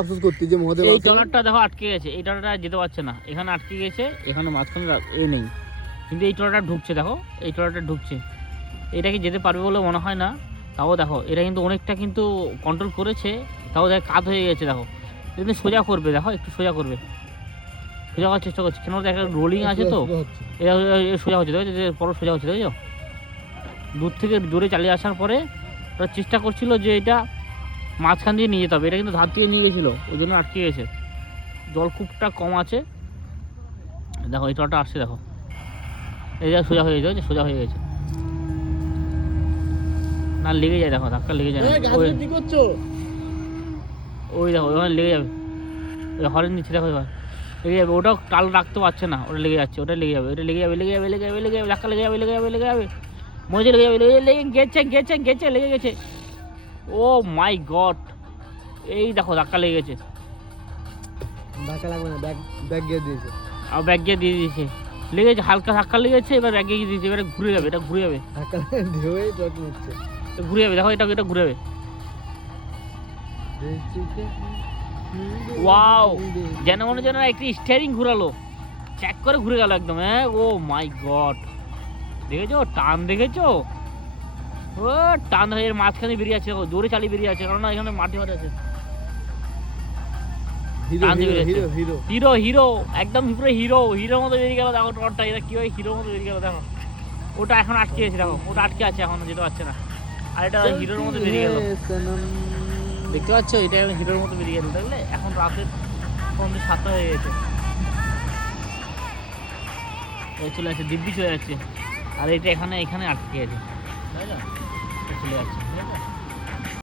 আফসোস করতে যে মহাদেব এই ট্রলারটা দেখো আটকে গেছে, এই ট্রলারটা যেতে পারছে না, এখানে আটকে গেছে, এখানে মাঝখানে নেই, কিন্তু এই ট্রলারটা ঢুকছে, দেখো এই ট্রলারটা ঢুকছে, এটা কি যেতে পারবে বলে মনে হয় না। তাও দেখো এটা কিন্তু অনেকটা কিন্তু কন্ট্রোল করেছে, তাও দেখো কাত হয়ে গেছে, দেখো কিন্তু সোজা করবে, দেখো একটু সোজা করবে, সোজা করার চেষ্টা করছে, কেন একটা রোলিং আছে তো এটা সোজা হচ্ছে, দেখো যে বড় সোজা হচ্ছে, দেখো দূর থেকে জোরে চালিয়ে আসার পরে ওরা চেষ্টা করছিল যে এটা মাঝখান দিয়ে নিয়ে যেতে হবে, এটা কিন্তু ধার দিয়ে নিয়ে গেছিলো, ওই জন্য আটকে গেছে। জল খুবটা কম আছে, দেখো এই ট্রলারটা আসছে, দেখো এই যা সোজা হয়ে গেছে, সোজা হয়ে গেছে, না লেগে যায়, দেখো ধাক্কা লেগে যায়, ওই দেখো ওখানে লেগে যাবে, ওই হরেন নিচ্ছে, দেখো এবার লেগে যাবে, ওটাও টাল রাখতে পারছে না, ওটা লেগে যাচ্ছে, ওটা লেগে যাবে, ওটা লেগে যাবে, লেগে যাবে, লেগে যাবে, লেগে যাবে, ধাক্কা লেগে যাবে, লেগে যাবে, লেগে যাবে, মনে হচ্ছে লেগে যাবে, লেগে গেছে, গেছে গেছে, লেগে গেছে, ও মাই গড, এই দেখো ধাক্কা লেগে গেছে, ধাক্কা লাগবে না, ব্যাগ গিয়ে দিয়েছে, আর ব্যাগ গিয়ে দিয়ে দিয়েছে, লেগেছে, হালকা ধাক্কা লেগেছে, এবার ব্যাগ গিয়ে দিয়েছে, এবার ঘুরে যাবে, এটা ঘুরে যাবে, ধাক্কা ঢেউয়ে ট্রাক নিচ্ছে, ঘুরে যাবে, দেখো এটা ঘুরে যাবে, ওয়াও, যেন মনে যেন একটি স্টিয়ারিং ঘুরালো, চেক করে ঘুরে গেল একদম, হ্যাঁ, ও মাই গড, দেখেছো টান, দেখেছো ও টান হয়ে মাঝখানে বেরিয়ে আছে, জোরে চালিয়ে বেরিয়ে আছে, কারণ এখানে মাটি মাটি আছে, হিরো হিরো একদম পুরো হিরোর মতো বেরিয়ে গেল, দেখো ট্রলারটা, এটা কি হয় হিরোর মতো বেরিয়ে গেল, দেখো ওটা এখন আটকে আছে, দেখো ওটা আটকে আছে, এখন যেতে পারছে না, আর এটা হিরোর মতো বেরিয়ে গেল, দেখতে পাচ্ছ, এটা হিরোর মতো বেরিয়ে গেল, দেখলে এখন রাতের 7টা হয়ে গেছে, ওই চলে যাচ্ছে, দিব্যি চলে যাচ্ছে, আর এটা এখানে আটকে গেছে, তাই না, চলে যাচ্ছে, ঠিক আছে।